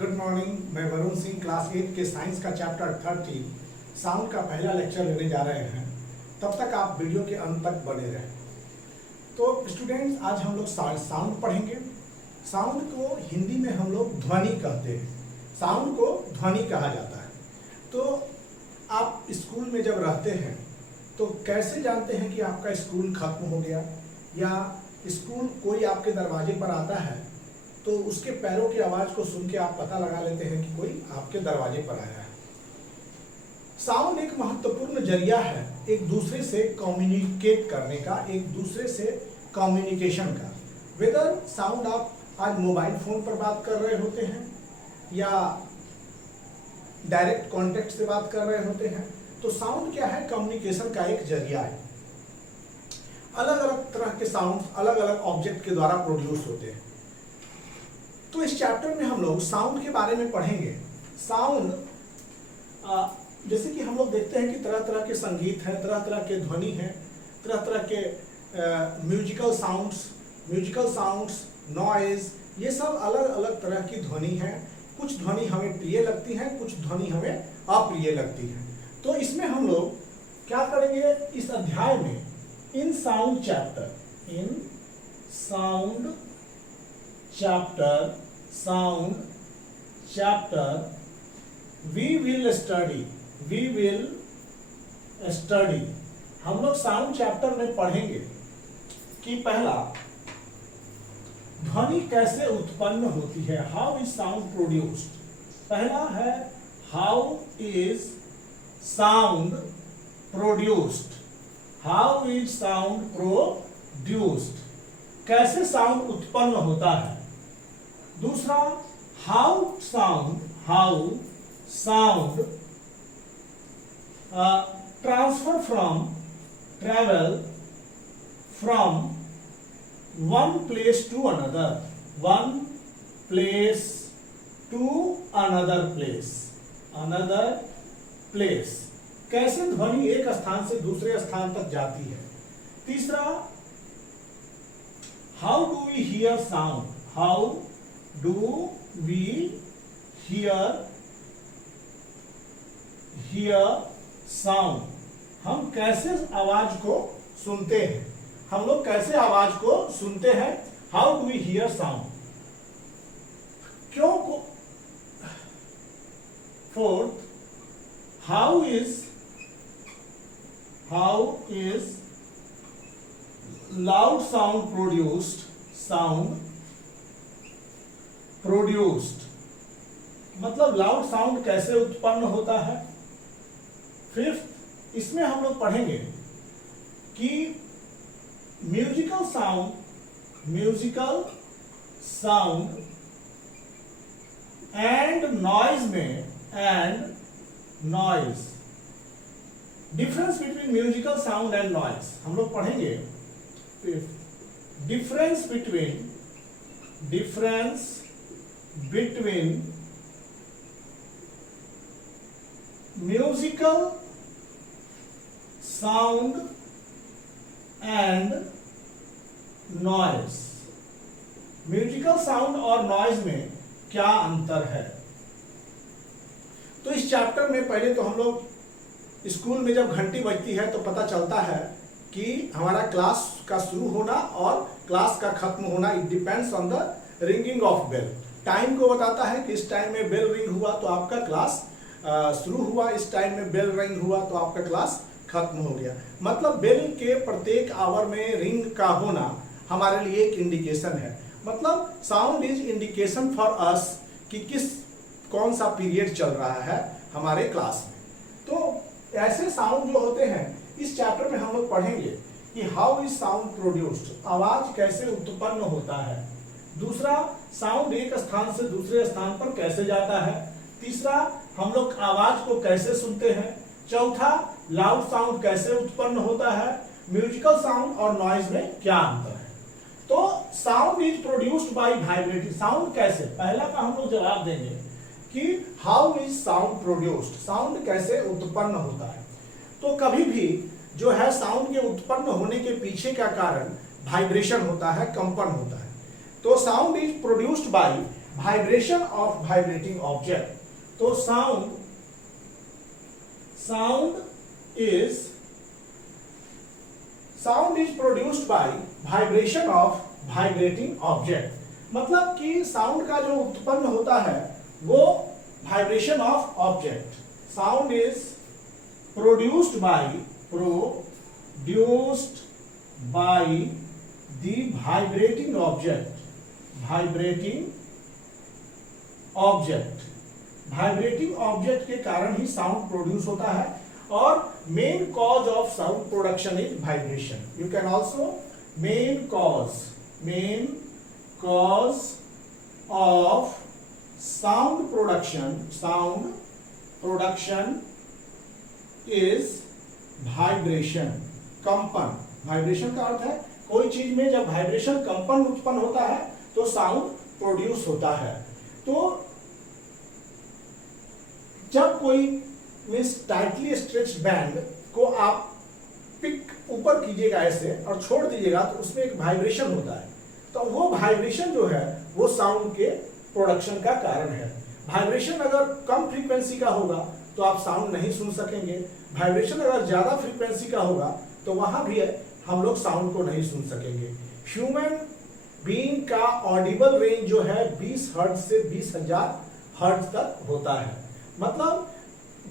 Good morning. मैं Varun Singh class 8 के science का चैप्टर 13 साउंड का पहला लेक्चर लेने जा रहे हैं। तब तक आप वीडियो के अंत तक बने रहें। तो स्टूडेंट्स, आज हम लोग साउंड पढ़ेंगे। साउंड को हिंदी में हम लोग ध्वनि कहते हैं। साउंड को ध्वनि कहा जाता है। तो आप स्कूल में जब रहते हैं तो कैसे जानते हैं कि आपका स्कूल खत्म हो गया, या स्कूल कोई आपके दरवाजे पर आता है तो उसके पैरों की आवाज को सुन के आप पता लगा लेते हैं कि कोई आपके दरवाजे पर आया है। साउंड एक महत्वपूर्ण जरिया है एक दूसरे से कम्युनिकेट करने का, एक दूसरे से कम्युनिकेशन का। वेदर साउंड आप आज मोबाइल फोन पर बात कर रहे होते हैं या डायरेक्ट कॉन्टेक्ट से बात कर रहे होते हैं, तो साउंड क्या है? कम्युनिकेशन का एक जरिया है। अलग अलग तरह के साउंड अलग अलग ऑब्जेक्ट के द्वारा प्रोड्यूस होते हैं। तो इस चैप्टर में हम लोग साउंड के बारे में पढ़ेंगे। साउंड जैसे कि हम लोग देखते हैं कि तरह तरह के संगीत हैं, तरह तरह के ध्वनि हैं, तरह तरह के म्यूजिकल साउंड्स, नॉइज, ये सब अलग अलग तरह की ध्वनि हैं। कुछ ध्वनि हमें प्रिय लगती हैं, कुछ ध्वनि हमें अप्रिय लगती हैं। तो इसमें हम लोग क्या करेंगे इस अध्याय में? इन sound chapter we will study हम लोग साउंड चैप्टर में पढ़ेंगे कि पहला, ध्वनि कैसे उत्पन्न होती है, हाउ इज साउंड प्रोड्यूस्ड। पहला है how is sound produced. How is sound produced, कैसे साउंड उत्पन्न होता है। दूसरा, how sound travel from one place to another place, कैसे ध्वनि एक स्थान से दूसरे स्थान तक जाती है। तीसरा, how do we hear sound. How do we hear sound, हम कैसे आवाज को सुनते हैं। हम लोग कैसे आवाज को सुनते हैं, how do we hear sound. क्यों को। Fourth, how is loud sound produced, मतलब लाउड साउंड कैसे उत्पन्न होता है। फिफ्थ, इसमें हम लोग पढ़ेंगे कि musical sound and noise, difference between musical sound and noise हम लोग पढ़ेंगे। Difference between musical sound and noise, musical sound और नॉइज में क्या अंतर है। तो इस चैप्टर में पहले तो हम लोग स्कूल में जब घंटी बजती है तो पता चलता है कि हमारा क्लास का शुरू होना और क्लास का खत्म होना, it depends on the ringing of bell. Time को बताता है कि इस टाइम में बेल रिंग हुआ तो आपका क्लास शुरू हुआ, इस टाइम में बेल रिंग हुआ तो आपका क्लास खत्म हो गया। मतलब बेल के प्रत्येक आवर में रिंग का होना हमारे लिए एक इंडिकेशन है। मतलब sound is indication for us कि कौन सा पीरियड चल रहा है हमारे क्लास में। तो ऐसे साउंड जो होते हैं इस चैप्टर में हम लोग पढ़ेंगे कि हाउ इज साउंड प्रोड्यूस्ड, आवाज कैसे उत्पन्न होता है। दूसरा, साउंड एक स्थान से दूसरे स्थान पर कैसे जाता है। तीसरा, हम लोग आवाज को कैसे सुनते हैं। चौथा, लाउड साउंड कैसे उत्पन्न होता है। म्यूजिकल साउंड और नॉइज में क्या अंतर है। तो sound is produced by vibrating, sound कैसे, पहला का हम लोग जवाब देंगे कि how is sound produced, sound कैसे उत्पन्न होता है। तो कभी भी जो है साउंड के उत्पन्न होने के पीछे का कारण वाइब्रेशन होता है, कंपन होता है। तो sound is produced by vibration of vibrating object. तो sound is produced by vibration of vibrating object. मतलब कि साउंड का जो उत्पन्न होता है वो vibration of object. Sound is produced by the vibrating object के कारण ही साउंड प्रोड्यूस होता है। और main cause of sound production is vibration. You can also main cause of sound production is vibration, कंपन। वाइब्रेशन का अर्थ है कोई चीज में जब वाइब्रेशन, कंपन उत्पन्न होता है तो साउंड प्रोड्यूस होता है। तो जब कोई मीन्स टाइटली स्ट्रेच्ड बैंड को आप पिक ऊपर कीजिएगा ऐसे और छोड़ दीजिएगा तो उसमें एक वाइब्रेशन होता है। तो वो वाइब्रेशन जो है वो साउंड के प्रोडक्शन का कारण है। वाइब्रेशन अगर कम फ्रीक्वेंसी का होगा तो आप साउंड नहीं सुन सकेंगे। वाइब्रेशन अगर ज्यादा फ्रीक्वेंसी का होगा तो वहां भी हम लोग साउंड को नहीं सुन सकेंगे। ह्यूमन बीइंग का ऑडिबल रेंज जो है 20 हर्ट्ज से 20,000 हर्ट्ज तक होता है। मतलब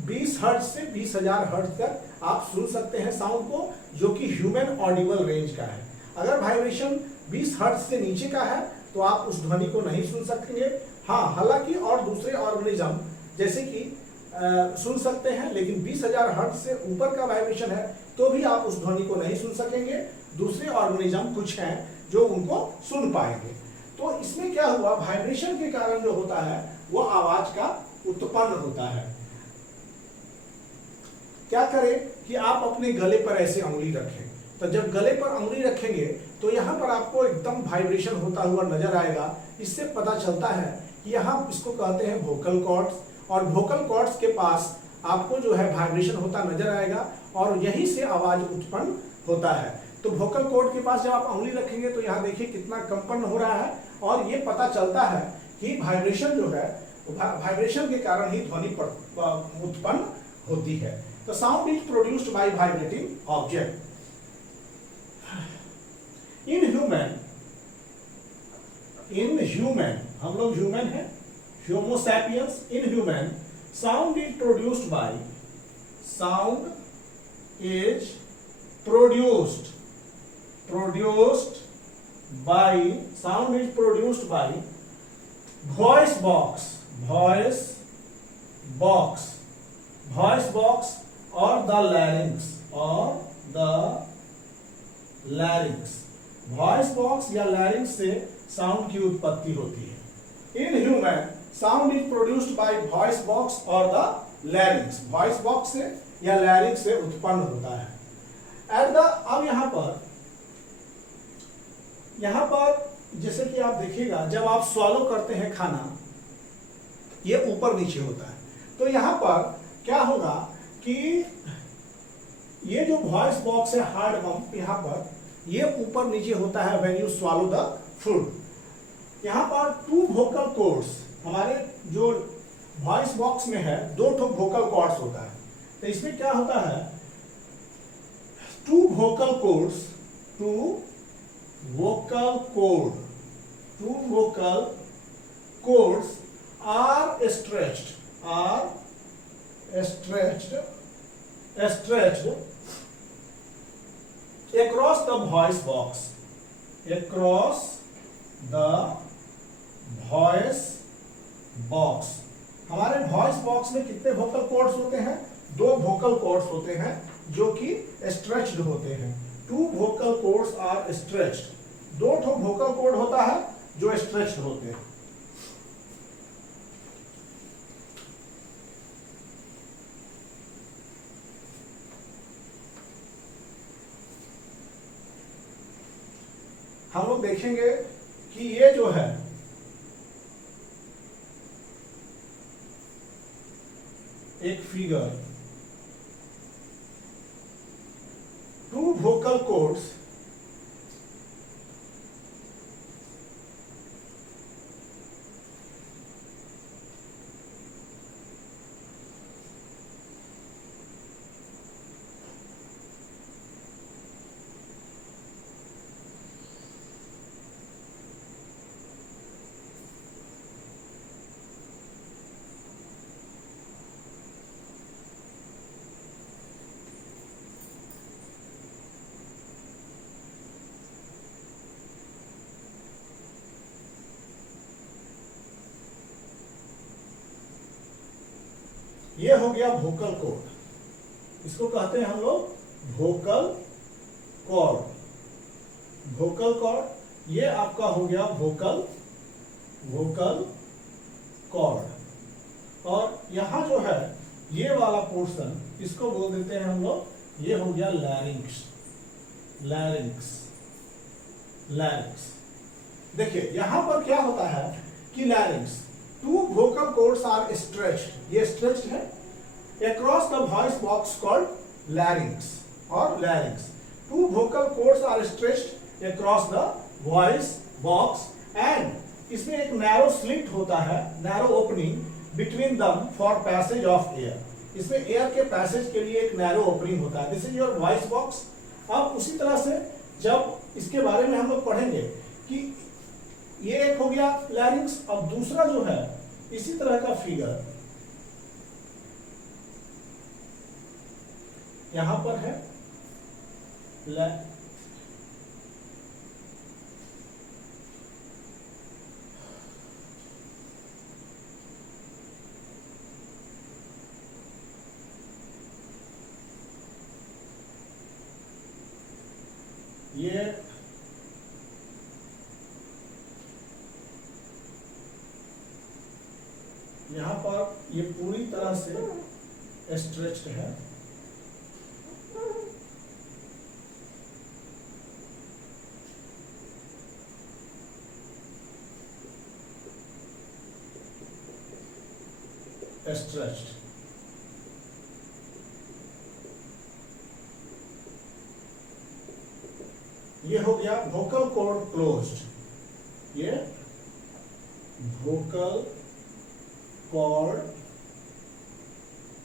20 हर्ट्ज से 20,000 हर्ट्ज तक आप सुन सकते हैं साउंड को, जो कि ह्यूमन ऑडिबल रेंज का है। अगर वाइब्रेशन 20 हर्ट्ज से नीचे का है तो आप उस ध्वनि को नहीं सुन सकेंगे। हाँ, हालांकि और दूसरे ऑर्गेनिज्म जैसे कि सुन सकते हैं, लेकिन 20,000 हर्ट्ज से ऊपर का वाइब्रेशन है तो भी आप उस ध्वनि को नहीं सुन सकेंगे। दूसरे ऑर्गेनिज्म कुछ हैं जो उनको सुन पाएंगे। तो इसमें क्या हुआ, वाइब्रेशन के कारण जो होता है वो आवाज का उत्पन्न होता है। क्या करें कि आप अपने गले पर ऐसे उंगली रखें। तो जब गले पर उंगली रखेंगे तो यहाँ पर आपको एकदम वाइब्रेशन होता हुआ नजर आएगा। इससे पता चलता है कि यहाँ इसको कहते हैं वोकल कॉर्ड्स, और वोकल कॉर्ड्स के पास आपको जो है वाइब्रेशन होता नजर आएगा और यहीं से आवाज उत्पन्न होता है। तो वोकल कॉर्ड के पास जब आप उंगली रखेंगे तो यहाँ देखिए कितना कंपन हो रहा है और ये पता चलता है कि वाइब्रेशन जो है, वाइब्रेशन के कारण ही ध्वनि उत्पन्न होती है। तो sound is produced by vibrating object. In human हम लोग ह्यूमन है, Homo sapiens. In human sound is produced by voice box और द लैरिंक्स। वॉइस बॉक्स या लैरिंक्स से साउंड की उत्पत्ति होती है। In human sound is produced by voice box और द लैरिंक्स। वॉइस बॉक्स से या लैरिंक्स से उत्पन्न होता है। अब यहाँ पर जैसे कि आप देखिएगा, जब आप स्वॉलो करते हैं खाना, ये ऊपर नीचे होता है। तो यहाँ पर क्या होगा कि ये जो वॉइस बॉक्स है, हार्ड पंप, यहाँ पर ये ऊपर नीचे होता है when you swallow the food. यहाँ पर 2 वोकल कॉर्ड्स, हमारे जो वॉइस बॉक्स में है 2 वोकल कॉर्ड्स होता है। तो इसमें क्या होता है, 2 vocal cords are stretched across the voice box, हमारे वॉइस बॉक्स में कितने वोकल कॉर्ड्स होते हैं? 2 वोकल कॉर्ड्स होते हैं जो कि स्ट्रेच्ड होते हैं। 2 vocal cords are stretched. 2 vocal cord होता है जो स्ट्रेच्ड होते हैं। हम लोग देखेंगे कि ये जो है एक फिगर, 2 vocal cords ये हो गया वोकल कॉर्ड, इसको कहते हैं हम लोग वोकल कॉर्ड। वोकल कॉर्ड ये आपका हो गया वोकल कॉर्ड। और यहां जो है ये वाला पोर्शन, इसको बोल देते हैं हम लोग, ये हो गया लैरिंक्स। देखिए यहां पर क्या होता है कि larynx, two vocal cords are stretched, ये स्ट्रेच्ड है across the voice box called larynx or larynx. Two vocal cords are stretched across the voice box and इसमें एक narrow slit होता है, narrow opening between them for passage of air. इसमें air के passage के लिए एक नैरो ओपनिंग होता है। This is your voice box. अब उसी तरह से जब इसके बारे में हम लोग पढ़ेंगे कि ये एक हो गया लैरिंक्स, अब दूसरा जो है इसी तरह का फिगर यहां पर है ये यहां पर ये पूरी तरह से स्ट्रेच्ड है। स्ट्रेच्ड ये हो गया वोकल कॉर्ड क्लोज्ड। ये वोकल कॉर्ड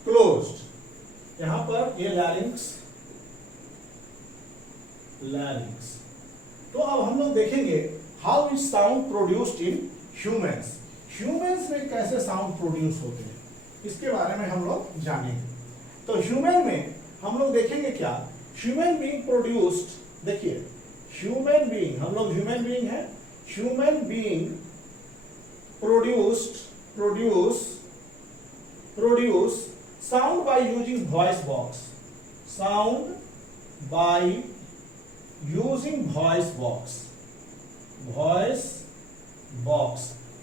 क्लोज्ड। यहां पर ये लैरिंक्स। तो अब हम लोग देखेंगे how is sound produced in humans. Humans में कैसे साउंड प्रोड्यूस होते हैं इसके बारे में हम लोग जानेंगे। तो ह्यूमन में हम लोग देखेंगे क्या, ह्यूमन बीइंग प्रोड्यूस्ड, देखिए ह्यूमन बीइंग, हम लोग ह्यूमन बीइंग है, human being produce sound by using voice box, sound by using voice box.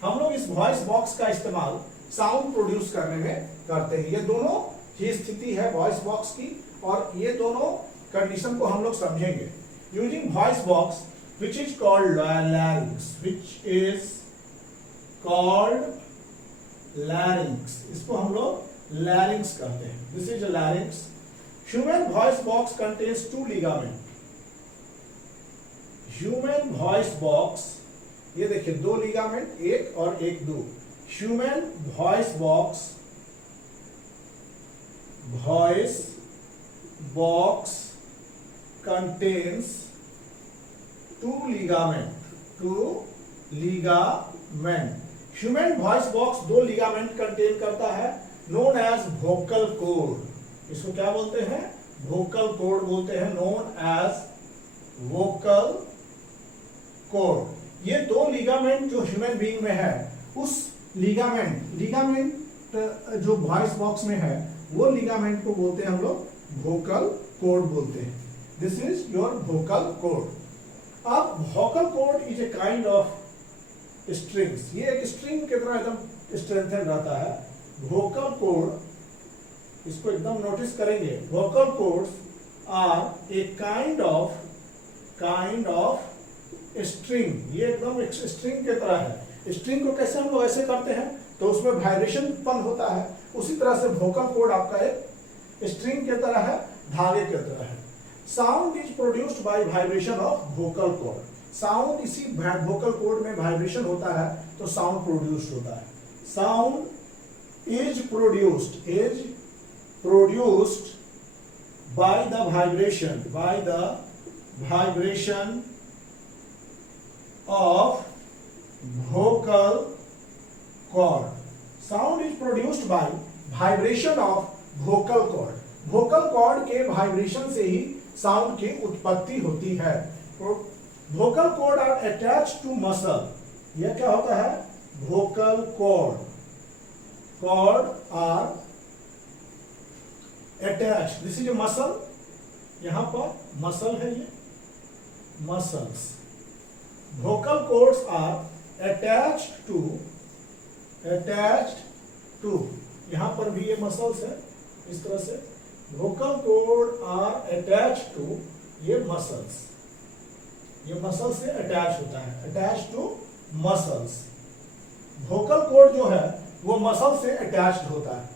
हम लोग इस वॉइस बॉक्स का इस्तेमाल साउंड प्रोड्यूस करने में करते हैं। ये दोनों ही स्थिति है वॉइस बॉक्स की, और ये दोनों कंडीशन को हम लोग समझेंगे। Using voice box, which is called larynx, इसको हम लोग larynx कहते हैं। This is a larynx. Human voice box contains two ligaments. Human voice box, ये देखिए दो लिगामेंट, एक और एक दो। Human voice box contains two ligament। Human voice box दो लिगामेंट कंटेन करता है, नोन एज वोकल कॉर्ड। इसको क्या बोलते हैं, वोकल कॉर्ड बोलते हैं, नोन एज वोकल कॉर्ड। ये दो लिगामेंट जो ह्यूमन बीइंग में है, उस लिगामेंट जो वॉइस बॉक्स में है वो लिगामेंट को बोलते हैं हम लोग वोकल कॉर्ड बोलते हैं। This is your vocal cord. अब vocal cord is a kind of strings, ये एक स्ट्रिंग की तरह एकदम स्ट्रेंथन रहता है। वोकल कॉर्ड, इसको एकदम नोटिस करेंगे, vocal cords are a kind of string. ये एकदम एक स्ट्रिंग की तरह है। स्ट्रिंग को कैसे हम लोग ऐसे करते हैं तो उसमें वाइब्रेशन उत्पन्न होता है, उसी तरह से वोकल कॉर्ड आपका एक स्ट्रिंग की तरह है, धागे की तरह है। Sound is produced by vibration of vocal cord. Sound इसी वोकल कॉर्ड में वाइब्रेशन होता है तो साउंड प्रोड्यूस्ड होता है। Sound is produced by the vibration of vocal cord. Sound is produced by vibration of vocal cord. vocal cord के vibration से ही sound की उत्पत्ति होती है। vocal cord are attached to muscle. यह क्या होता है, vocal cord are attach, this is a muscle, यहां पर मसल है ये, muscles, vocal cords are attached to, यहां पर भी ये मसल्स है, इस तरह से vocal cord are attached to, ये मसल्स, ये मसल से अटैच होता है, attached to muscles, vocal cord जो है वो मसल से अटैच्ड होता है,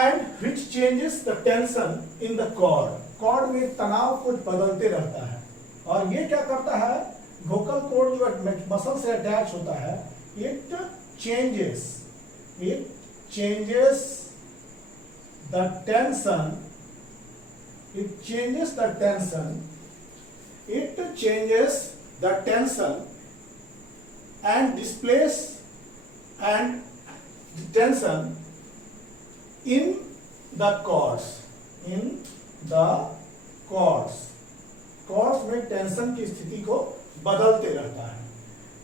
and which changes the tension in the cord, cord में तनाव कुछ बदलते रहता है, और ये क्या करता है, वोकल कॉर्ड जो मसल से अटैच होता है, it changes the tension, it changes the tension and displace and tension in the cords, cords में टेंशन की स्थिति को बदलते रहता है।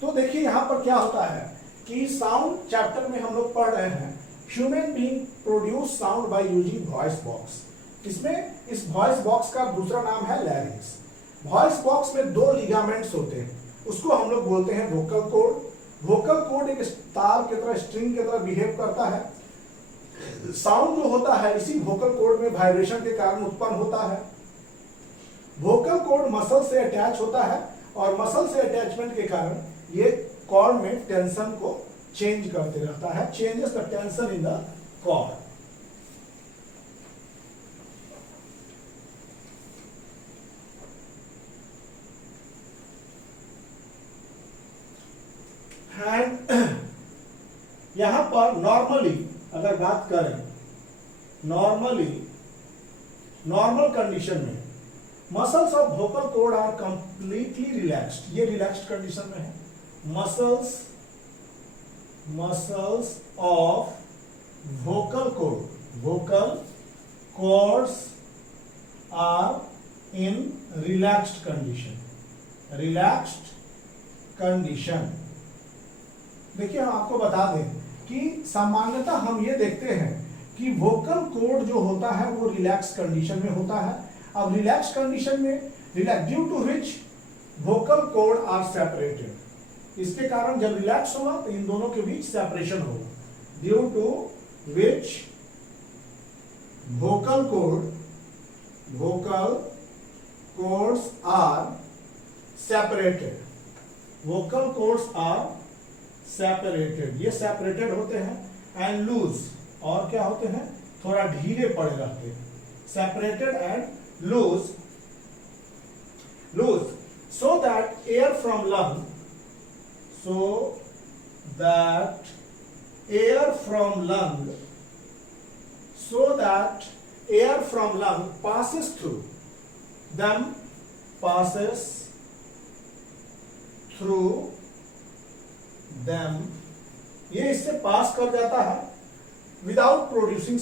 तो देखिए यहां पर क्या होता है कि साउंड चैप्टर में हम लोग पढ़ रहे हैं human being produce sound by using voice box. इसमें इस वॉइस बॉक्स का दूसरा नाम है लैरिंक्स। वॉइस बॉक्स में दो लिगामेंट्स होते हैं, उसको हम लोग बोलते हैं वोकल कॉर्ड। वोकल कॉर्ड एक तार की तरह, स्ट्रिंग की तरह बिहेव करता है। साउंड जो होता है इसी वोकल कॉर्ड में वाइब्रेशन के कारण उत्पन्न होता है। वोकल कॉर्ड मसल से अटैच होता है और मसल से अटैचमेंट के कारण ये कॉर्ड में टेंशन को चेंज करते रहता है, changes the tension in the cord. यहां पर नॉर्मली अगर बात करें, नॉर्मल कंडीशन में muscles of vocal cord are completely relaxed, ये रिलैक्स्ड कंडीशन में है। Muscles of vocal cords are in relaxed condition. देखिए हम आपको बता दें कि सामान्यतः हम ये देखते हैं कि वोकल कॉर्ड जो होता है वो रिलैक्स कंडीशन में होता है। अब रिलैक्स कंडीशन में due to which vocal cord are separated, इसके कारण जब रिलैक्स होगा तो इन दोनों के बीच सेपरेशन होगा। Due to which vocal cords are separated, vocal cords are separated, ये सेपरेटेड होते हैं। एंड लूज, और क्या होते हैं, थोड़ा ढीले पड़े रहते हैं। Separated and loose so that air from lung passes through them, ये इससे पास कर जाता है विदाउट प्रोड्यूसिंग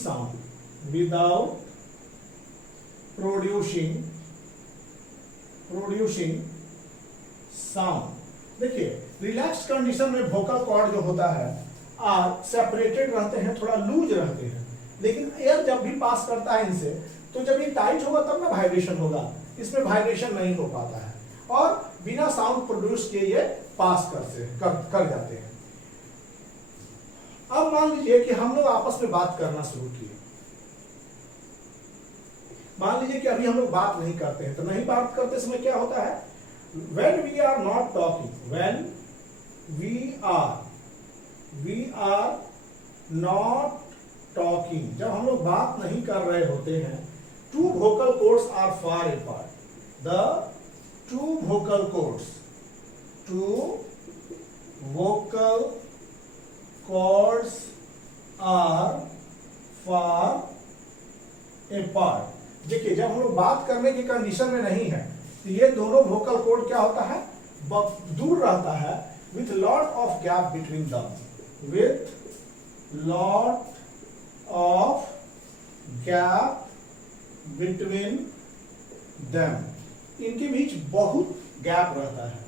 साउंड। देखिए रिलैक्स कंडीशन में वोकल कॉर्ड जो होता है आर सेपरेटेड रहते हैं, थोड़ा लूज रहते हैं, लेकिन एयर जब भी पास करता है इनसे तो जब ये टाइट होगा तब ना वाइब्रेशन होगा, इसमें वाइब्रेशन नहीं हो पाता है और बिना साउंड प्रोड्यूस किए ये पास कर जाते हैं। अब मान लीजिए कि हम लोग आपस में बात करना शुरू किए, मान लीजिए कि अभी हम लोग बात नहीं करते हैं, तो नहीं बात करते समय क्या होता है, when we are not talking, when we are not talking, जब हम लोग बात नहीं कर रहे होते हैं, two vocal cords are far apart, the two vocal cords are far apart। देखिए जब हम लोग बात करने की कंडीशन में नहीं है तो ये दोनों वोकल कॉर्ड क्या होता है, दूर रहता है, with lot of gap between them, इनके बीच बहुत गैप रहता है।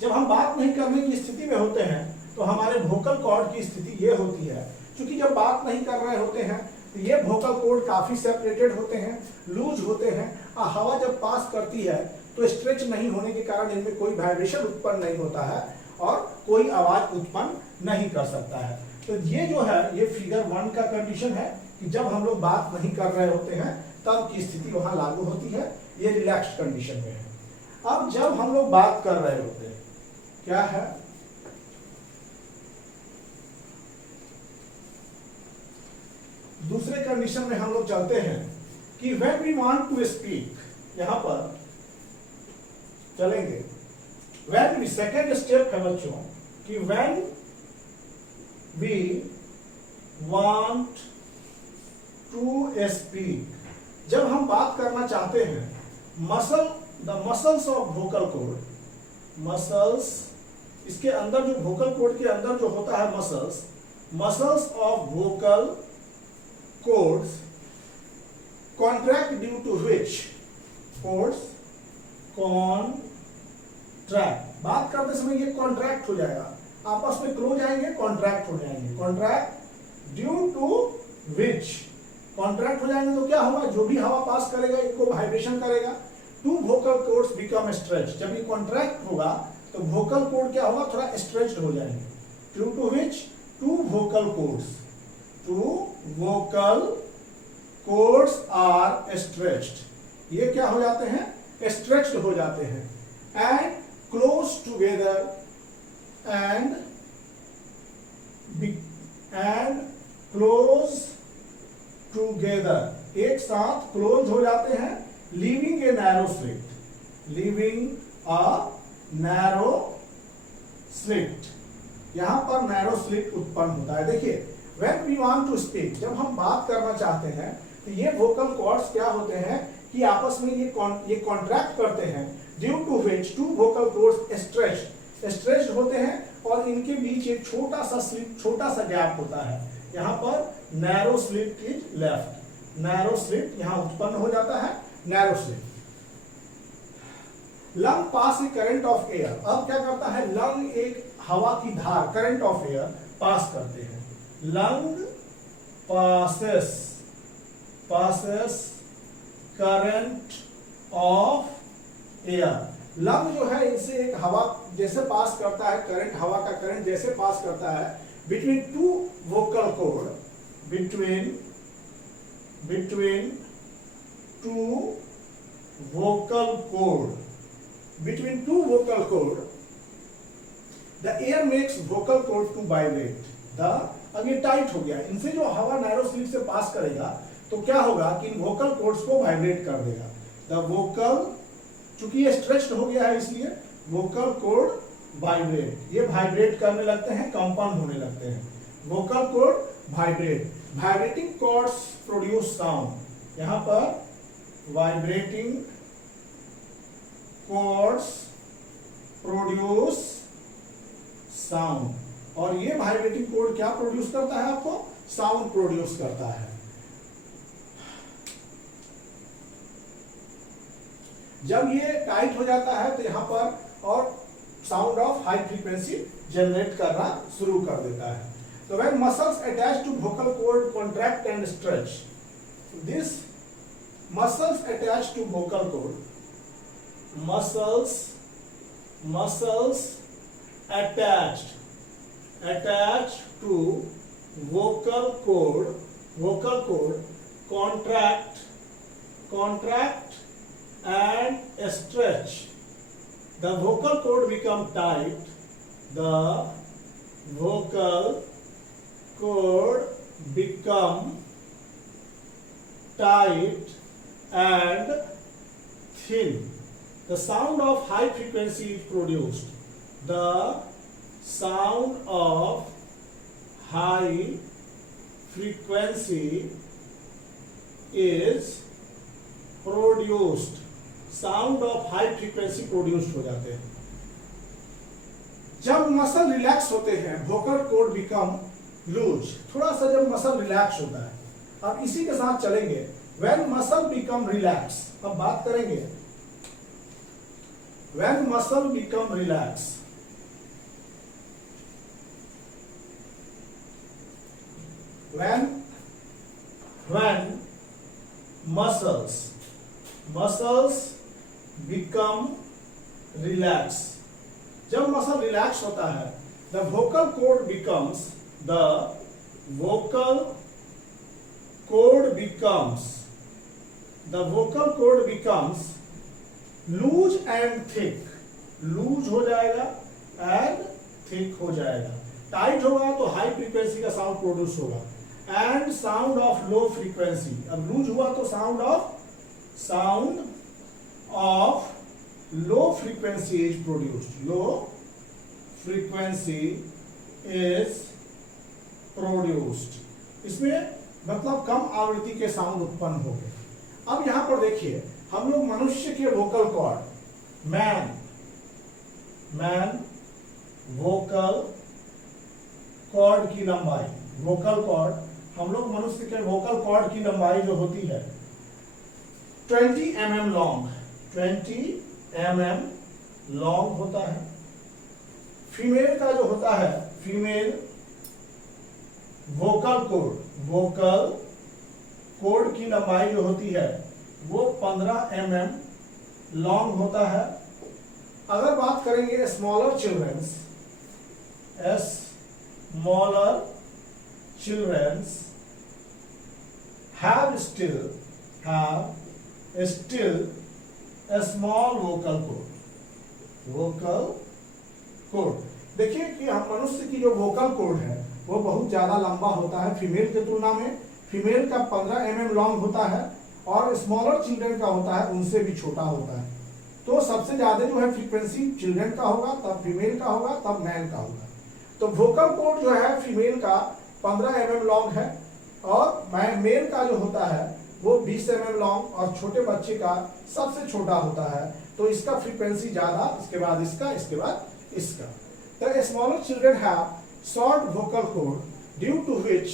जब हम बात नहीं करने की स्थिति में होते हैं तो हमारे वोकल कॉर्ड की स्थिति ये होती है, क्योंकि जब बात नहीं कर रहे होते हैं तो ये वोकल कॉर्ड काफी सेपरेटेड होते हैं, लूज होते हैं, और हवा जब पास करती है तो स्ट्रेच नहीं होने के कारण इनमें कोई वाइब्रेशन उत्पन्न नहीं होता है और कोई आवाज उत्पन्न नहीं कर सकता है। तो ये जो है ये फिगर 1 का कंडीशन है कि जब हम लोग बात नहीं कर रहे होते हैं तब की स्थिति वहां लागू होती है, ये रिलैक्स्ड कंडीशन में है। अब जब हम लोग बात कर रहे होते हैं क्या है, दूसरे कंडीशन में हम लोग चलते हैं कि when we want to speak, यहां पर चलेंगे व्हेन सेकेंड स्टेप है बच्चों कि when we want to speak, जब हम बात करना चाहते हैं, the muscles of vocal cord, muscles इसके अंदर जो वोकल कॉर्ड के अंदर जो होता है muscles of vocal cords contract due to which cords contract, बात करते समय ये कॉन्ट्रैक्ट हो जाएगा, आपस में क्लोज आएंगे कॉन्ट्रैक्ट हो जाएंगे, contract due to which, contract हो जाएंगे तो क्या होगा, जो भी हवा पास करेगा इनको वाइब्रेशन करेगा, to vocal cords become stretch, जब ये कॉन्ट्रैक्ट होगा तो वोकल कॉर्ड क्या होगा, थोड़ा स्ट्रेच्ड हो जाएंगे, due to which to vocal cords are stretched, ये क्या हो जाते हैं, स्ट्रेच्ड हो जाते हैं, and close together and close together, एक साथ क्लोज हो जाते हैं, लीविंग ए नैरो स्लिट, यहां पर नैरो स्लिट उत्पन्न होता है। देखिए when we want to speak, जब हम बात करना चाहते हैं तो ये वोकल कॉर्ड्स क्या होते हैं कि आपस में ये कॉन्ट्रैक्ट करते हैं, due to which to vocal cords stretched होते हैं और इनके बीच एक छोटा सा गैप होता है, यहाँ पर narrow slit is left, narrow slit यहां उत्पन्न हो जाता है, narrow slit. Lung pass A current of air, अब क्या करता है, लंग एक हवा की धार करंट ऑफ एयर पास करते हैं, lung passes current of air, lung जो है इनसे एक हवा जैसे पास करता है, करंट हवा का करंट जैसे पास करता है between two vocal cord, between two vocal cord, the air makes vocal cord to vibrate, अब ये टाइट हो गया, इनसे जो हवा नैरो स्लिट से पास करेगा तो क्या होगा कि इन वोकल कॉर्ड्स को वाइब्रेट कर देगा, द वोकल, चूंकि ये स्ट्रेच्ड हो गया है इसलिए वोकल कॉर्ड वाइब्रेट, ये वाइब्रेट करने लगते हैं, कंपन होने लगते हैं, vocal cord vibrate, vibrating cords produce sound, यहां पर वाइब्रेटिंग कॉर्ड्स प्रोड्यूस साउंड, और ये वाइब्रेटिंग कॉर्ड क्या प्रोड्यूस करता है, आपको साउंड प्रोड्यूस करता है। जब ये टाइट हो जाता है तो यहां पर और sound of high frequency generate करना शुरू कर देता है। So when muscles attached to vocal cord contract and stretch, this muscles attached to vocal cord, muscles attached to vocal cord contract and stretch, the vocal cord become tight, the vocal cord become tight and thin, the sound of high frequency is produced, the sound of high frequency is produced, sound of high frequency produced हो जाते हैं। जब muscle relax होते हैं vocal cord become loose, थोड़ा सा जब muscle relax होता है, अब इसी के साथ चलेंगे व्हेन मसल बिकम रिलैक्स, अब बात करेंगे when muscle become relax, when when muscles become relaxed, जब मसल रिलैक्स होता है, the vocal cord becomes loose and thick, loose हो जाएगा एंड थिक हो जाएगा। टाइट होगा तो हाई फ्रीक्वेंसी का साउंड प्रोड्यूस होगा and sound of low frequency, अब लूज हुआ तो sound of low frequency is produced, low frequency is produced. इसमें मतलब कम आवृत्ति के साउंड उत्पन्न हो गए। अब यहां पर देखिए हम लोग मनुष्य के vocal cord, man vocal cord की लंबाई, वोकल कॉर्ड, हम लोग मनुष्य के वोकल कॉर्ड की लंबाई जो होती है 20 mm लॉन्ग, 20 mm लॉन्ग होता है। फीमेल का जो होता है, फीमेल वोकल कॉर्ड की लंबाई जो होती है वो 15 mm लॉन्ग होता है। अगर बात करेंगे smaller childrens have still a small vocal cord। देखिए कि हम मनुष्य की जो वोकल कॉर्ड है वो बहुत ज्यादा लंबा होता है फीमेल के तुलना में। फीमेल का 15 mm लॉन्ग होता है और स्मॉलर चिल्ड्रन का होता है उनसे भी छोटा होता है। तो सबसे ज्यादा जो है फ्रीक्वेंसी चिल्ड्रन का होगा, तब फीमेल का होगा, तब मैन का होगा। तो वोकल कॉर्ड जो है फीमेल का 15 mm लॉन्ग है और मेल का जो होता है वो 20 mm लॉन्ग और छोटे बच्चे का सबसे छोटा होता है। तो इसका फ्रीक्वेंसी ज्यादा, इसके बाद इसका, इसके बाद इसका। तो smaller children have short vocal cord due to which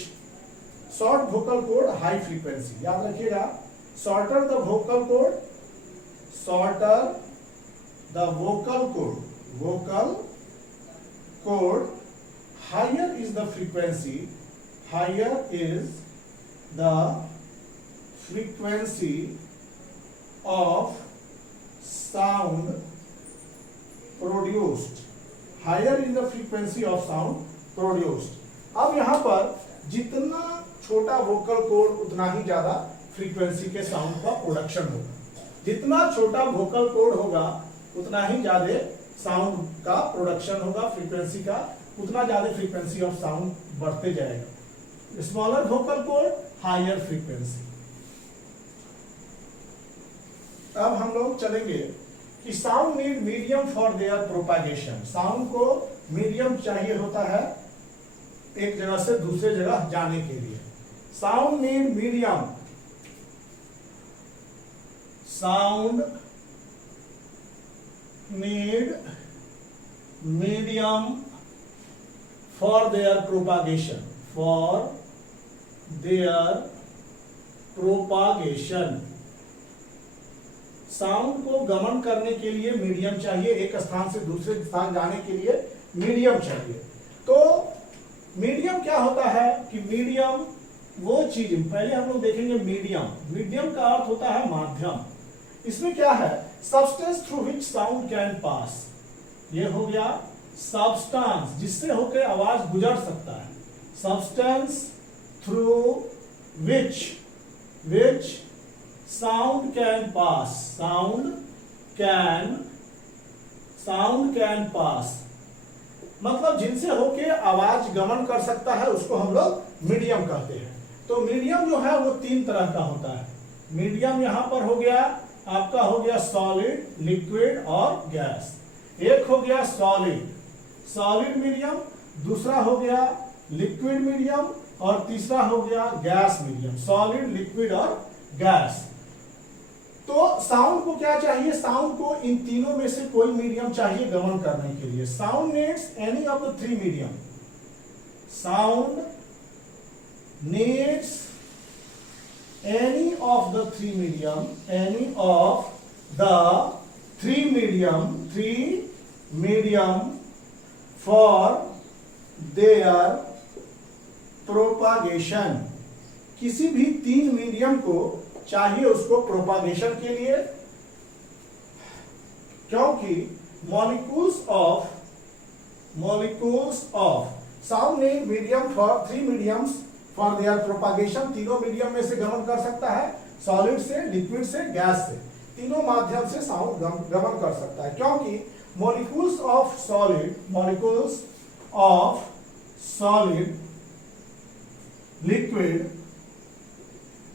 short vocal cord high frequency. याद रखिएगा, shorter the vocal cord, higher is the frequency of sound produced, higher is the frequency of sound produced। अब यहाँ पर जितना छोटा vocal cord उतना ही ज्यादा frequency के साउंड का प्रोडक्शन होगा। जितना छोटा वोकल कॉर्ड होगा उतना ही ज्यादा साउंड का प्रोडक्शन होगा, फ्रीक्वेंसी का उतना ज्यादा फ्रीक्वेंसी ऑफ साउंड बढ़ते जाएगा। Smaller vocal cord higher frequency. अब हम लोग चलेंगे कि sound need medium for their propagation. Sound को मीडियम चाहिए होता है एक जगह से दूसरे जगह जाने के लिए। Sound need medium, sound need medium for their propagation, sound को गमन करने के लिए मीडियम चाहिए, एक स्थान से दूसरे स्थान जाने के लिए मीडियम चाहिए। तो मीडियम क्या होता है कि मीडियम वो चीज, पहले हम लोग देखेंगे मीडियम का अर्थ होता है माध्यम। इसमें क्या है, substance through which sound can pass, ये हो गया सब्सटेंस जिससे होकर आवाज गुजर सकता है। Substance through which sound can pass, sound can pass मतलब जिनसे होके आवाज गमन कर सकता है उसको हम लोग मीडियम कहते हैं। तो मीडियम जो है वो 3 तरह का होता है। मीडियम यहां पर हो गया आपका, हो गया सॉलिड, लिक्विड और गैस। एक हो गया सॉलिड मीडियम, दूसरा हो गया लिक्विड मीडियम और तीसरा हो गया गैस मीडियम। सॉलिड, लिक्विड और गैस। तो साउंड को क्या चाहिए, साउंड को इन तीनों में से कोई मीडियम चाहिए गमन करने के लिए। Sound needs any of the 3 medium, sound needs any of the 3 medium, any of the 3 medium for their propagation, किसी भी तीन मीडियम को चाहिए उसको प्रोपागेशन के लिए, क्योंकि molecules of sound need medium for three mediums for their propagation. तीनों मीडियम में से गमन कर सकता है, सॉलिड से, लिक्विड से, गैस से, तीनों माध्यम से साउंड गमन कर सकता है। क्योंकि molecules of solid, liquid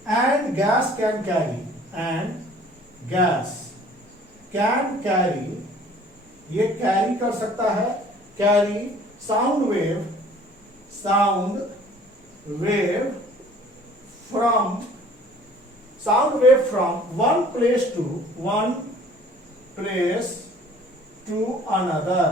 and gas can carry, ये कैरी कर सकता है, carry sound wave from one place to another.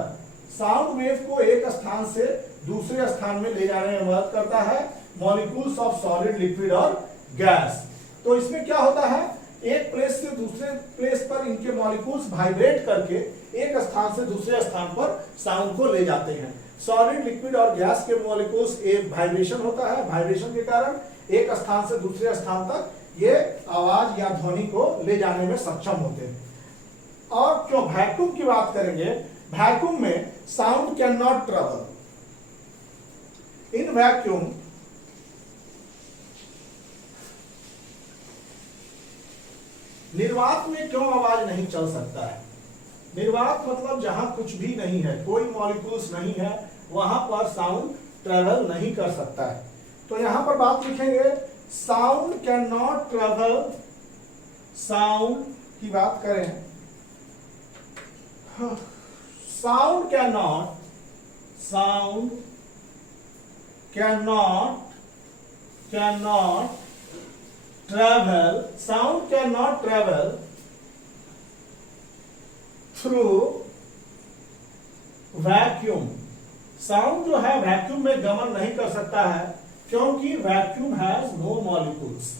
Sound wave को एक स्थान से दूसरे स्थान में ले जाने में मदद करता है मॉलिक्यूल्स ऑफ सॉलिड, लिक्विड और गैस। तो इसमें क्या होता है, एक प्लेस से दूसरे प्लेस पर इनके मॉलिक्यूल्स वाइब्रेट करके एक स्थान से दूसरे स्थान पर साउंड को ले जाते हैं। सॉलिड, लिक्विड और गैस के मॉलिक्यूल्स एक वाइब्रेशन होता है, वाइब्रेशन के कारण एक स्थान से दूसरे स्थान तक ये आवाज या ध्वनि को ले जाने में सक्षम होते हैं। और क्यों वैक्यूम की बात करेंगे, वैक्यूम में sound can not travel in vacuum. निर्वात में क्यों आवाज नहीं चल सकता है? निर्वात मतलब जहां कुछ भी नहीं है, कोई मॉलिक्यूल्स नहीं है, वहां पर साउंड ट्रेवल नहीं कर सकता है। तो यहां पर बात लिखेंगे sound can not travel, sound की बात करें, sound can not travel through vacuum। Sound जो है वैक्यूम में गमन नहीं कर सकता है, क्योंकि vacuum has no molecules.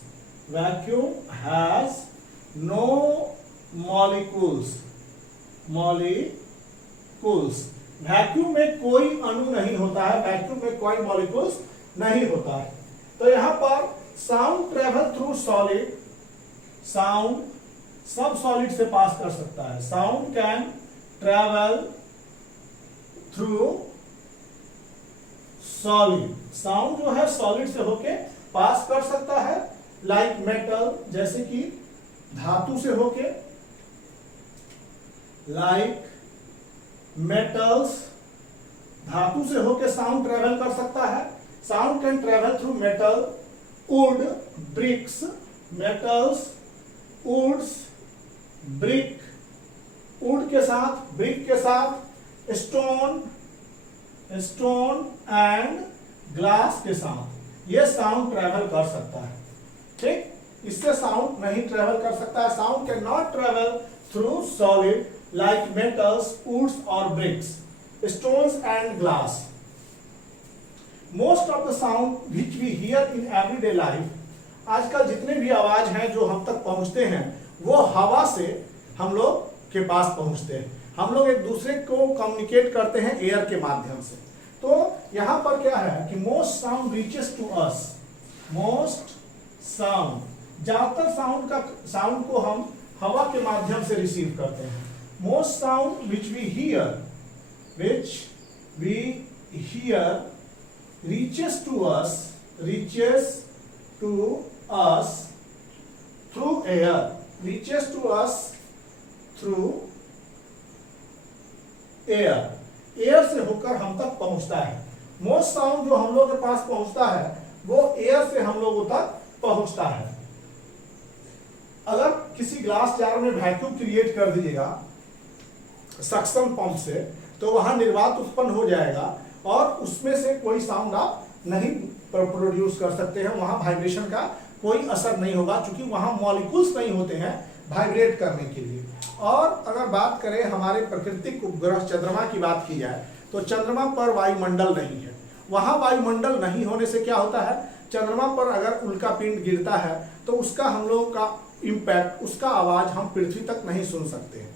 Vacuum में कोई अणु नहीं होता है, वैक्यूम में कोई मॉलिक्यूल्स नहीं होता है। तो यहां पर sound travel through solid, sound सब सॉलिड से पास कर सकता है। Sound can travel through solid, sound जो है सॉलिड से होके पास कर सकता है। लाइक मेटल, जैसे कि धातु से होके, लाइक मेटल्स, धातु से होके साउंड ट्रेवल कर सकता है। Sound can travel through metal, wood, bricks, metals, woods, brick, wood के साथ, ब्रिक के साथ, स्टोन एंड ग्लास के साथ ये साउंड ट्रेवल कर सकता है। ठीक, इससे साउंड नहीं ट्रेवल कर सकता है। Sound can not travel through solid like metals, woods और bricks, stones and glass. Most of the sound which we hear in everyday life, आजकल जितने भी आवाज हैं जो हम तक पहुंचते हैं वो हवा से हम लोग के पास पहुंचते हैं। हम लोग एक दूसरे को कम्युनिकेट करते हैं एयर के माध्यम से। तो यहां पर क्या है कि most sound reaches to us, most sound, ज्यादातर साउंड को हम हवा के माध्यम से रिसीव करते हैं। Most sound which we hear reaches to us through air, reaches to us through air, air से होकर हम तक पहुंचता है। मोस्ट साउंड जो हम लोग के पास पहुंचता है वो एयर से हम लोगों तक पहुंचता है। अगर किसी ग्लास जार में वैक्यूम क्रिएट कर दीजिएगा सक्शन पंप से, तो वहां निर्वात उत्पन्न हो जाएगा और उसमें से कोई साउंड आप नहीं प्रोड्यूस कर सकते हैं। वहां वाइब्रेशन का कोई असर नहीं होगा, क्योंकि वहां मॉलिक्यूल्स नहीं होते हैं वाइब्रेट करने के लिए। और अगर बात करें हमारे प्राकृतिक उपग्रह चंद्रमा की बात की जाए, तो चंद्रमा पर वायुमंडल नहीं है। वहां वायुमंडल नहीं होने से क्या होता है, चंद्रमा पर अगर उल्का पिंड गिरता है तो उसका हम लोग का इम्पैक्ट, उसका आवाज हम पृथ्वी तक नहीं सुन सकते हैं,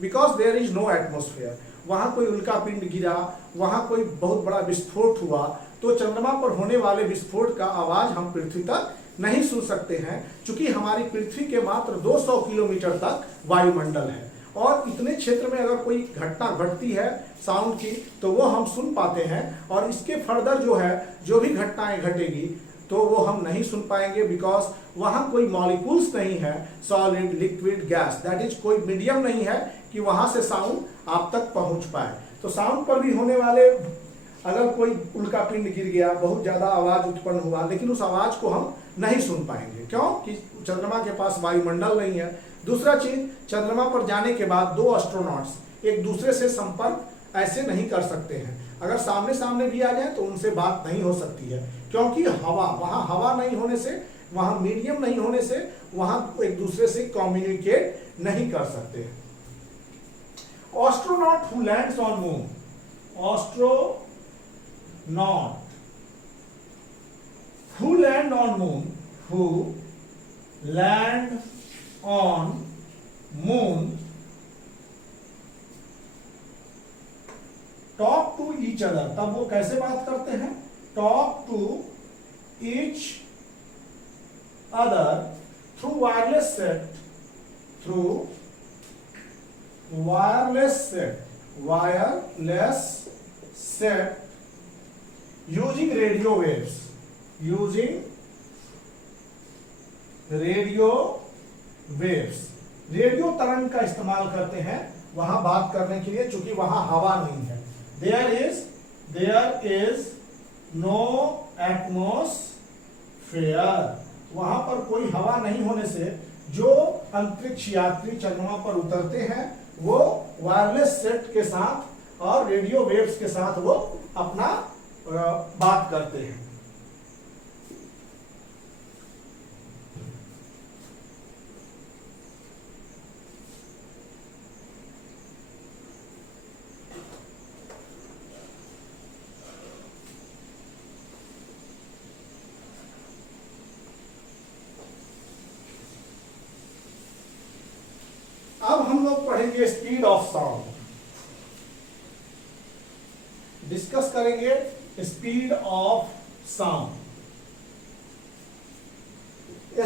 because there is no atmosphere. वहां कोई उल्का पिंड गिरा, वहां कोई बहुत बड़ा विस्फोट हुआ, तो चंद्रमा पर होने वाले विस्फोट का आवाज हम पृथ्वी तक नहीं सुन सकते हैं, क्योंकि हमारी पृथ्वी के मात्र 200 किलोमीटर तक वायुमंडल है, और इतने क्षेत्र में अगर कोई घटना घटती है साउंड की तो वो हम सुन पाते हैं, और इसके फर्दर जो है जो भी घटनाएं घटेगी तो वो हम नहीं सुन पाएंगे, बिकॉज वहां कोई मॉलिक्यूल्स नहीं है, solid liquid gas, that is कोई मीडियम नहीं है कि वहां से साउंड आप तक पहुंच पाए। तो साउंड पर भी होने वाले, अगर कोई उल्का पिंड गिर गया, बहुत ज्यादा आवाज उत्पन्न हुआ, लेकिन उस आवाज को हम नहीं सुन पाएंगे, क्यों कि चंद्रमा के पास वायुमंडल नहीं है। दूसरा चीज, चंद्रमा पर जाने के बाद 2 एस्ट्रोनॉट्स एक दूसरे से संपर्क ऐसे नहीं कर सकते हैं, अगर सामने सामने भी आ जाए तो उनसे बात नहीं हो सकती है, क्योंकि वहां हवा नहीं होने से, वहां मीडियम नहीं होने से वहां एक दूसरे से कम्युनिकेट नहीं कर सकते। Astronaut who lands on moon, astronaut who land on moon, who land on moon talk to each other, तब वो कैसे बात करते हैं, talk to each other through wireless set, through wireless set using radio waves, using radio waves, radio तरंग का इस्तेमाल करते हैं वहां बात करने के लिए, चूंकि वहां हवा नहीं है। There is no atmosphere, वहां पर कोई हवा नहीं होने से जो अंतरिक्ष यात्री चंद्रमा पर उतरते हैं वो वायरलेस सेट के साथ और रेडियो वेव्स के साथ वो अपना बात करते हैं। अब हम लोग पढ़ेंगे स्पीड ऑफ साउंड, डिस्कस करेंगे speed of sound.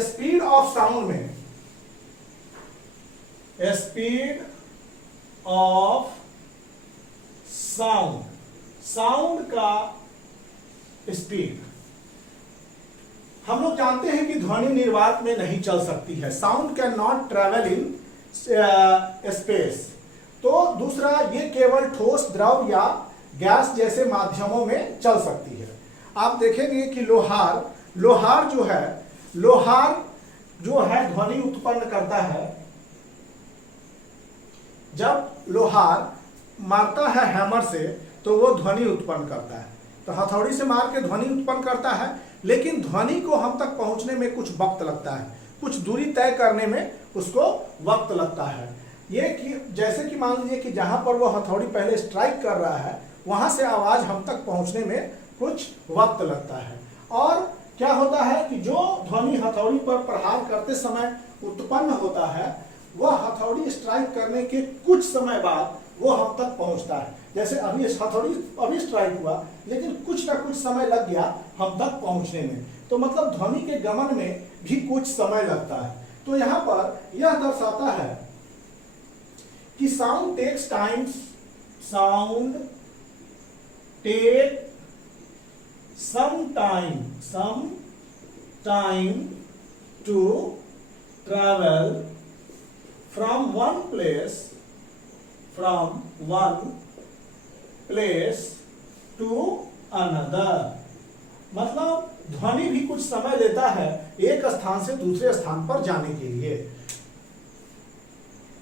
Speed of sound में, स्पीड ऑफ साउंड, साउंड का स्पीड, हम लोग जानते हैं कि ध्वनि निर्वात में नहीं चल सकती है, sound can not travel in space. तो दूसरा, ये केवल ठोस, द्रव या गैस जैसे माध्यमों में चल सकती है। आप देखेंगे कि लोहार जो है ध्वनि उत्पन्न करता है। जब लोहार मारता है हैमर से तो वो ध्वनि उत्पन्न करता है, तो हथौड़ी से मार के ध्वनि उत्पन्न करता है, लेकिन ध्वनि को हम तक पहुंचने में कुछ वक्त लगता है, कुछ दूरी तय करने में उसको वक्त लगता है। ये कि जैसे कि मान लीजिए कि जहां पर वो हथौड़ी पहले स्ट्राइक कर रहा है वहां से आवाज हम तक पहुंचने में कुछ वक्त लगता है। और क्या होता है कि जो ध्वनि हथौड़ी पर प्रहार करते समय उत्पन्न होता है वह हथौड़ी स्ट्राइक करने के कुछ समय बाद वो हम तक पहुंचता है। जैसे अभी हथौड़ी अभी स्ट्राइक हुआ, लेकिन कुछ ना कुछ समय लग गया हम तक पहुंचने में, तो मतलब ध्वनि के गमन में भी कुछ समय लगता है। तो यहां पर यह दर्शाता है कि sound takes time, sound take some time to travel from one place to another, मतलब ध्वनि भी कुछ समय लेता है एक स्थान से दूसरे स्थान पर जाने के लिए।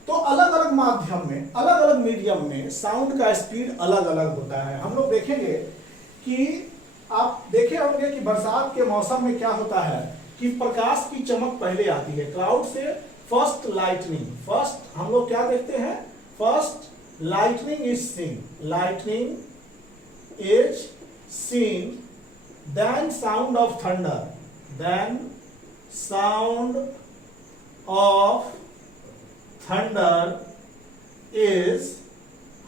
तो अलग अलग माध्यम में, अलग अलग मीडियम में साउंड का स्पीड अलग अलग होता है। हम लोग देखेंगे कि आप देखे होंगे कि बरसात के मौसम में क्या होता है कि प्रकाश की चमक पहले आती है, क्लाउड से फर्स्ट लाइटनिंग, फर्स्ट हम लोग क्या देखते हैं, first lightning is seen, then sound of thunder, then sound of thunder is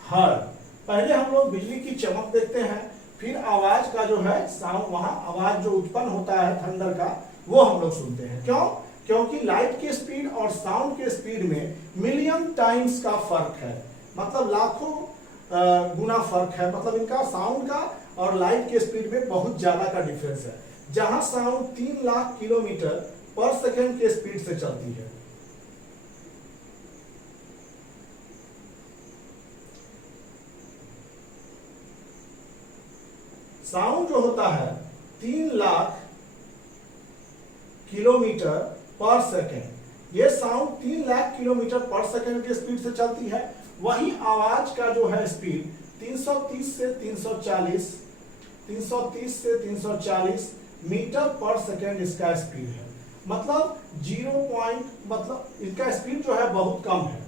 heard। पहले हम लोग बिजली की चमक देखते हैं, फिर आवाज का जो है साउंड, वहां आवाज जो उत्पन्न होता है थंडर का, वो हम लोग सुनते हैं। क्यों? क्योंकि लाइट की स्पीड और साउंड के स्पीड में मिलियन टाइम्स का फर्क है, मतलब लाखों गुना फर्क है, मतलब इनका साउंड का और लाइट के स्पीड में बहुत ज्यादा का डिफरेंस है। जहां साउंड 3 लाख किलोमीटर पर सेकेंड के स्पीड से चलती है, साउंड जो होता है 3 लाख किलोमीटर पर सेकेंड, ये साउंड 3 लाख किलोमीटर पर सेकेंड के स्पीड से चलती है। वही आवाज का जो है स्पीड 330 से 340 मीटर पर सेकेंड इसका स्पीड है, मतलब मतलब इसका स्पीड जो है बहुत कम है।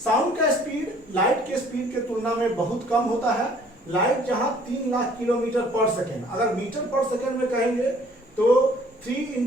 साउंड का स्पीड लाइट के स्पीड के तुलना में बहुत कम होता है। लाइट जहां 3 लाख किलोमीटर पर सेकेंड, अगर मीटर पर सेकेंड में कहेंगे तो 3 ×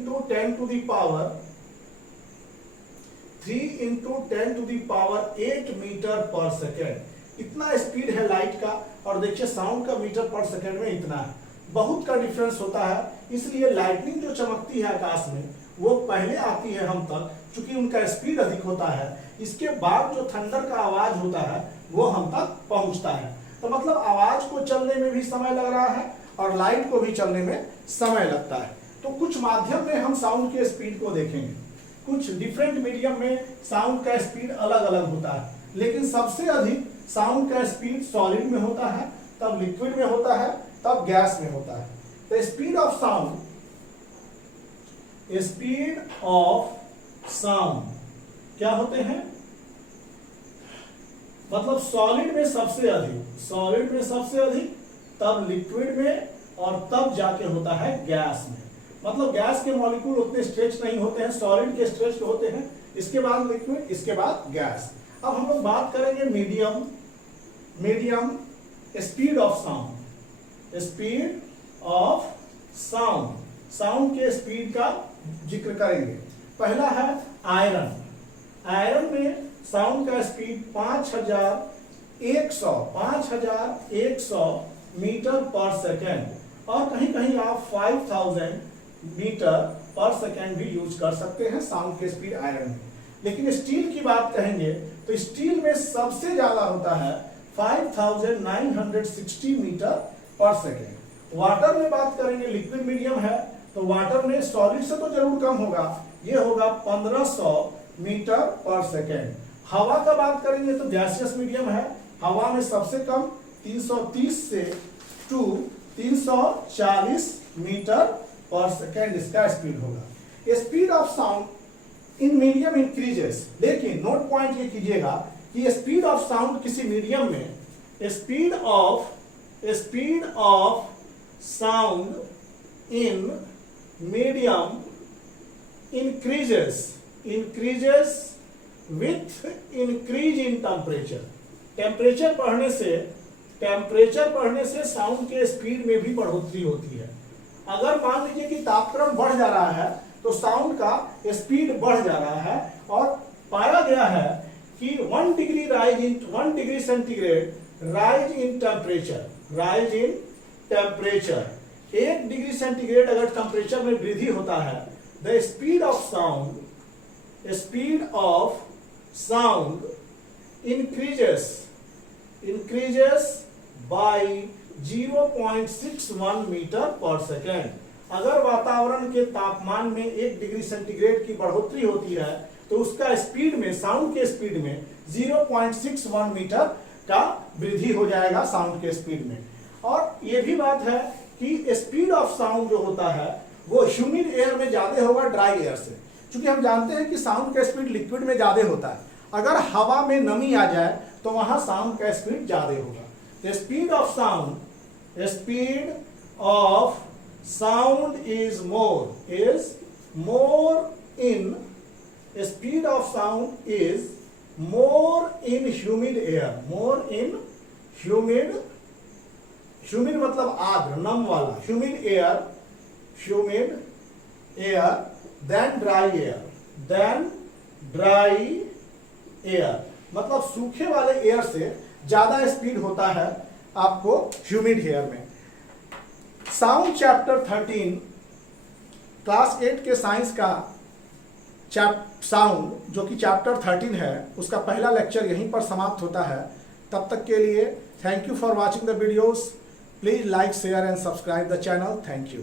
10⁸ मीटर पर सेकेंड इतना स्पीड है लाइट का, और देखिए साउंड का मीटर पर सेकेंड में इतना है, बहुत का डिफरेंस होता है। इसलिए लाइटनिंग जो चमकती है आकाश में वो पहले आती है हम तक, क्योंकि उनका स्पीड अधिक होता है। इसके बाद जो थंडर का आवाज होता है वो हम तक पहुंचता है। तो मतलब आवाज को चलने में भी समय लग रहा है और लाइट को भी चलने में समय लगता है। तो कुछ माध्यम में हम साउंड के स्पीड को देखेंगे, कुछ डिफरेंट मीडियम में साउंड का स्पीड अलग अलग होता है, लेकिन सबसे अधिक साउंड का स्पीड सॉलिड में होता है, तब लिक्विड में होता है, तब गैस में होता है। तो स्पीड ऑफ साउंड क्या होते हैं, मतलब सॉलिड में सबसे अधिक, तब लिक्विड में, और तब जाके होता है गैस में। मतलब गैस के मॉलिक्यूल उतने स्ट्रेच नहीं होते हैं, सॉलिड के स्ट्रेच होते हैं, इसके बाद लिक्विड, इसके बाद गैस। अब हम लोग बात करेंगे मीडियम स्पीड ऑफ साउंड के स्पीड का जिक्र करेंगे। पहला है आयरन में साउंड का स्पीड 5100 मीटर पर सेकेंड, और कहीं कहीं आप 5000 मीटर पर सेकेंड भी यूज कर सकते हैं साउंड के स्पीड आयरन में। लेकिन स्टील की बात कहेंगे तो स्टील में सबसे ज्यादा होता है 5960 मीटर पर सेकेंड। वाटर में बात करेंगे, लिक्विड मीडियम है तो वाटर में सॉलिड से तो जरूर कम होगा, ये होगा 1500 मीटर पर सेकेंड। हवा का बात करेंगे तो गैसियस मीडियम है, हवा में सबसे कम 330 से 340 मीटर पर सेकेंड इसका स्पीड होगा। Speed of sound in medium increases, लेकिन नोट पॉइंट ये कीजिएगा कि स्पीड ऑफ साउंड किसी मीडियम में, speed of sound in medium increases with increase in temperature बढ़ने से साउंड के स्पीड में भी बढ़ोतरी होती है। अगर मान लीजिए कि तापक्रम बढ़ जा रहा है तो साउंड का स्पीड बढ़ जा रहा है, और पाया गया है कि 1 degree centigrade rise in temperature 1 degree centigrade अगर टेम्परेचर में वृद्धि होता है, the speed of sound increases by 0.61 metre per second. अगर वातावरण के तापमान में 1 डिग्री सेंटीग्रेड की बढ़ोतरी होती है तो उसका स्पीड में, साउंड के स्पीड में 0.61 मीटर का वृद्धि हो जाएगा साउंड के स्पीड में। और ये भी बात है कि स्पीड ऑफ साउंड जो होता है वो ह्यूमिड एयर में ज्यादा होगा ड्राई एयर से, क्योंकि हम जानते हैं कि साउंड का स्पीड लिक्विड में ज्यादा होता है। अगर हवा में नमी आ जाए तो वहां साउंड का स्पीड ज्यादा होगा। Speed of sound is more in humid air, humid मतलब आर्द्र, नम वाला, humid air than dry air, मतलब सूखे वाले एयर से ज्यादा स्पीड होता है आपको ह्यूमिड एयर में। साउंड चैप्टर क्लास 8 के साइंस का साउंड जो कि चैप्टर 13 है, उसका पहला लेक्चर यहीं पर समाप्त होता है। तब तक के लिए thank you for watching the videos. Please like, share and subscribe the channel. Thank you.